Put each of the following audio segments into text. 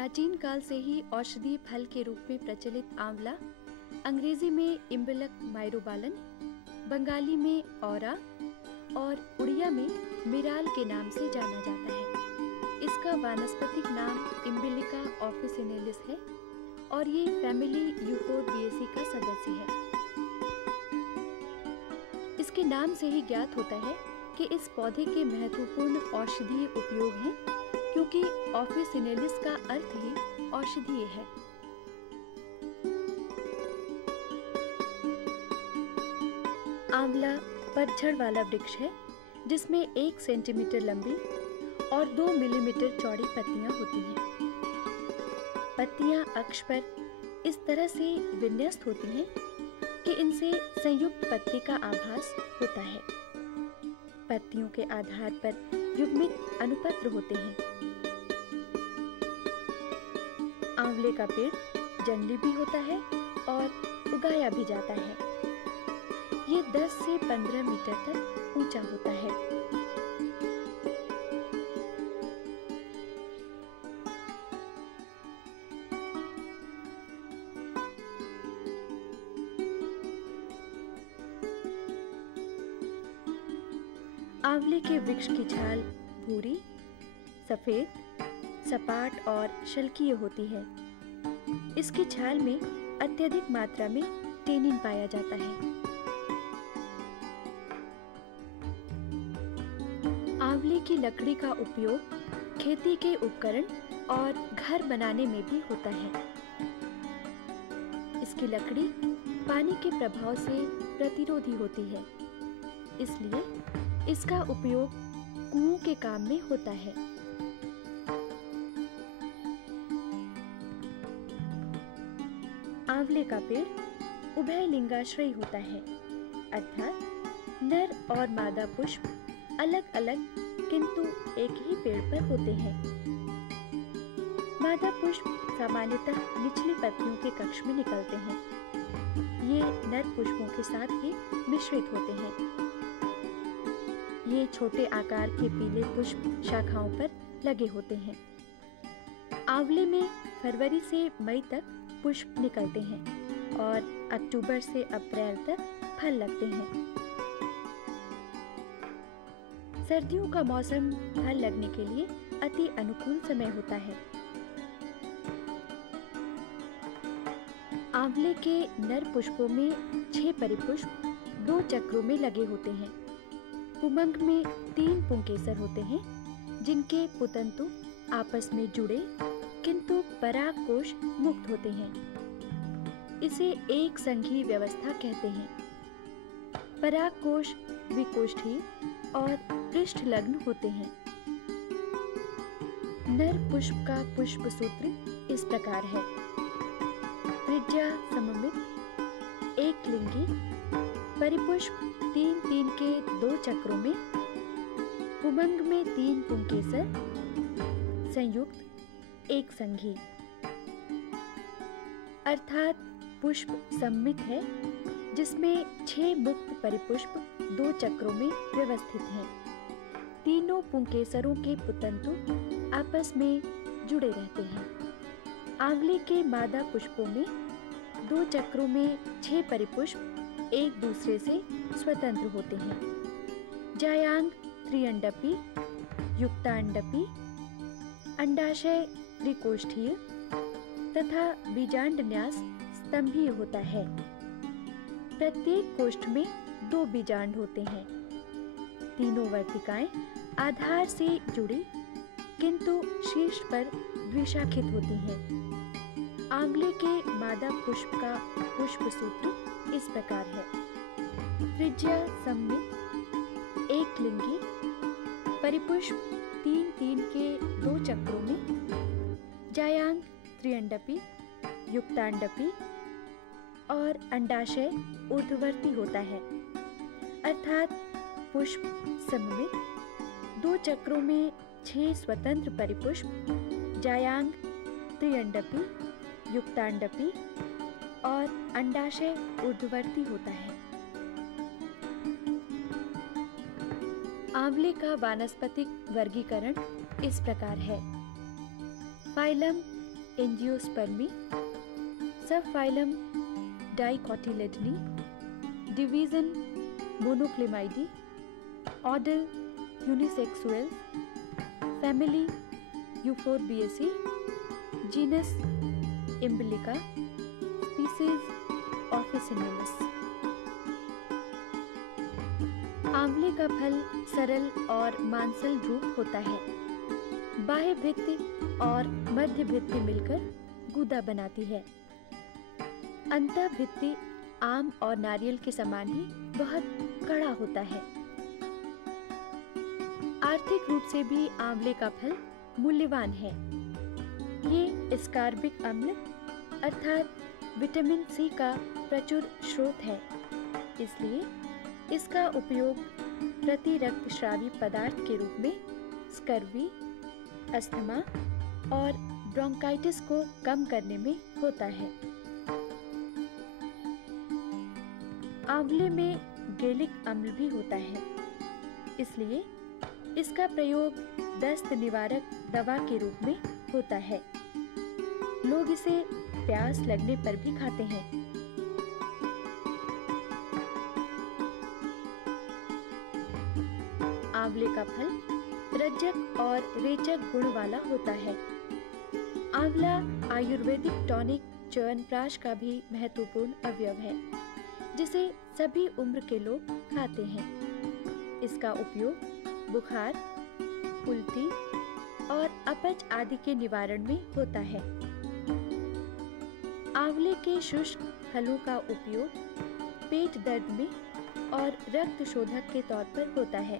प्राचीन काल से ही औषधीय फल के रूप में प्रचलित आंवला अंग्रेजी में इम्बिलक माइरोबालन, बंगाली में औरा और उड़िया में मिराल के नाम से जाना जाता है। इसका वानस्पतिक नाम इम्बिलिका ऑफिसिनेलिस है और ये फैमिली यूफोरबिएसी का सदस्य है। इसके नाम से ही ज्ञात होता है कि इस पौधे के महत्वपूर्ण औषधीय उपयोग हैं, क्योंकि ऑफिसिनेलिस का अर्थ ही औषधीय है। आंवला पतझड़ वाला वृक्ष है जिसमें 1 सेंटीमीटर लंबी और 2 मिलीमीटर चौड़ी पत्तियां होती हैं। पत्तियां अक्ष पर इस तरह से विन्यस्त होती हैं कि इनसे संयुक्त पत्ती का आभास होता है। पत्तियों के आधार पर युग्मित अनुपत्र होते हैं। आंवले का पेड़ जंगली भी होता है और उगाया भी जाता है। ये 10 से 15 मीटर तक ऊंचा होता है। आंवले के वृक्ष की छाल भूरी, सफेद, सपाट और शल्कीय होती है। इसकी छाल में अत्यधिक मात्रा में टेनिन पाया जाता है। आंवले की लकड़ी का उपयोग खेती के उपकरण और घर बनाने में भी होता है। इसकी लकड़ी पानी के प्रभाव से प्रतिरोधी होती है, इसलिए इसका उपयोग कुओं के काम में होता है। आंवले का पेड़ उभयलिंगाश्रयी होता है, अर्थात नर और मादा पुष्प अलग अलग किंतु एक ही पेड़ पर होते हैं। मादा पुष्प सामान्यतः निचली पत्तियों के कक्ष में निकलते हैं। ये नर पुष्पों के साथ ही मिश्रित होते हैं। ये छोटे आकार के पीले पुष्प शाखाओं पर लगे होते हैं। आंवले में फरवरी से मई तक पुष्प निकलते हैं और अक्टूबर से अप्रैल तक फल लगते हैं। सर्दियों का मौसम फल लगने के लिए अति अनुकूल समय होता है। आंवले के नर पुष्पों में 6 परिपुष्प 2 चक्रों में लगे होते हैं। पुमंग में 3 पुंकेसर होते हैं, जिनके पुतंतु आपस में जुड़े किंतु परागकोश मुक्त होते हैं। इसे एक संघीय व्यवस्था कहते हैं। परागकोश विकोष्ठीय और पृष्ठलग्न होते हैं। नर पुष्प का पुष्प सूत्र इस प्रकार है: त्रिज्या सममित, एक लिंगी, परिपुष्प 3-3 के 2 चक्रों में, पुमंग में 3 पुंकेसर, संयुक्त एक संघी। अर्थात पुष्प सममित है, जिसमें 6 मुक्त परिपुष्प 2 चक्रों में व्यवस्थित हैं। तीनों पुंकेसरों के पुतंतु आपस में जुड़े रहते हैं। आंवले के मादा पुष्पों में 2 चक्रों में 6 परिपुष्प एक दूसरे से स्वतंत्र होते हैं। जायांग त्रिअंडपी, युक्तांडपी, अंडाशय त्रिकोष्ठीय तथा बीजांडन्यास स्तंभीय होता है। प्रत्येक कोष्ठ में 2 बीजांड होते हैं। तीनों वर्तिकाएं आधार से जुड़ी किंतु शीर्ष पर द्विशाखित होती हैं। आंवले के मादा पुष्प का पुष्प सूत्र इस प्रकार है: त्रिज्या सममित, एक लिंगी, परिपुष्प 3-3 के 2 चक्रों में, जायांग त्रिअंडपी, युक्तांडपी और अंडाशय ऊर्ध्ववर्ती होता है। अर्थात पुष्प सममित, 2 चक्रों में 6 स्वतंत्र परिपुष्प, जायांग त्रिअंडपी, युक्तांडपी और अंडाशय ऊर्ध्ववर्ती होता है। आंवले का वानस्पतिक वर्गीकरण इस प्रकार है: phylum angiospermae, sub phylum dicotyledonae, division monochlamydeae, order unisexuales, family euphorbiaceae, genus emblica, species officinalis. आंवले का फल सरल और मांसल रूप होता है। बाह्य भित्ति और मध्य भित्ति मिलकर गूदा बनाती है। अंतः भित्ति आम और नारियल के समान ही बहुत कड़ा होता है। आर्थिक रूप से भी आंवले का फल मूल्यवान है। ये एस्कार्बिक अम्ल अर्थात विटामिन सी का प्रचुर स्रोत है, इसलिए इसका उपयोग प्रति रक्तस्रावी पदार्थ के रूप में स्कर्वी, अस्थमा और ब्रोंकाइटिस को कम करने में होता है। आंवले में गैलिक अम्ल भी होता है, इसलिए इसका प्रयोग दस्त निवारक दवा के रूप में होता है। लोग इसे प्यास लगने पर भी खाते हैं। आंवले का फल रज्जक और रेचक गुण वाला होता है। आंवला आयुर्वेदिक टॉनिक च्यवनप्राश का भी महत्वपूर्ण अवयव है, जिसे सभी उम्र के लोग खाते हैं। इसका उपयोग बुखार, उल्टी और अपच आदि के निवारण में होता है। आंवले के शुष्क फलों का उपयोग पेट दर्द में और रक्त शोधक के तौर पर होता है।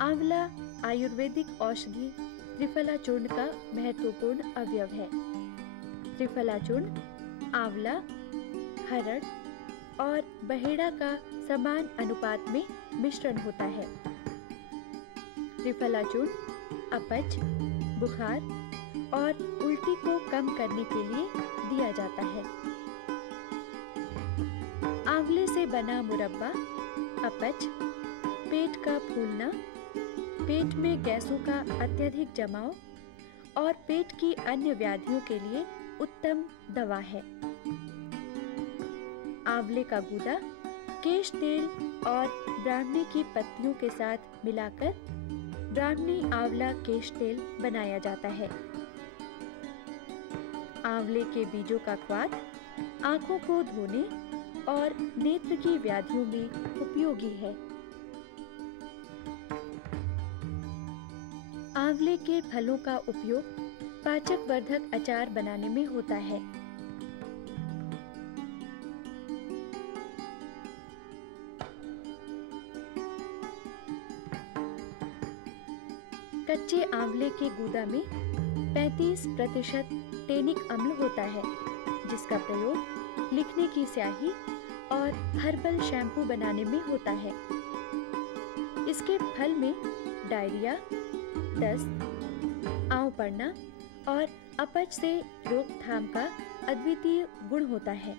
आंवला आयुर्वेदिक औषधि त्रिफला चूर्ण का महत्वपूर्ण अवयव है। त्रिफला चूर्ण आंवला, हरड़ और बहेड़ा का समान अनुपात में मिश्रण होता है। त्रिफला चूर्ण अपच, बुखार और उल्टी को कम करने के लिए दिया जाता है। आंवले से बना मुरब्बा अपच, पेट का फूलना, पेट में गैसों का अत्यधिक जमाव और पेट की अन्य व्याधियों के लिए उत्तम दवा है। आंवले का गूदा केश तेल और ब्राह्मणी की पत्तियों के साथ मिलाकर ब्राह्मणी आंवला केश तेल बनाया जाता है। आंवले के बीजों का क्वाथ आंखों को धोने और नेत्र की व्याधियों में उपयोगी है। आंवले के फलों का उपयोग पाचक वर्धक अचार बनाने में होता है। कच्चे आंवले के गूदा में 35% टेनिक अम्ल होता है, जिसका प्रयोग लिखने की स्याही और हर्बल शैम्पू बनाने में होता है। इसके फल में डायरिया, दस्त, आंव पड़ना और अपच से रोकथाम का अद्वितीय गुण होता है।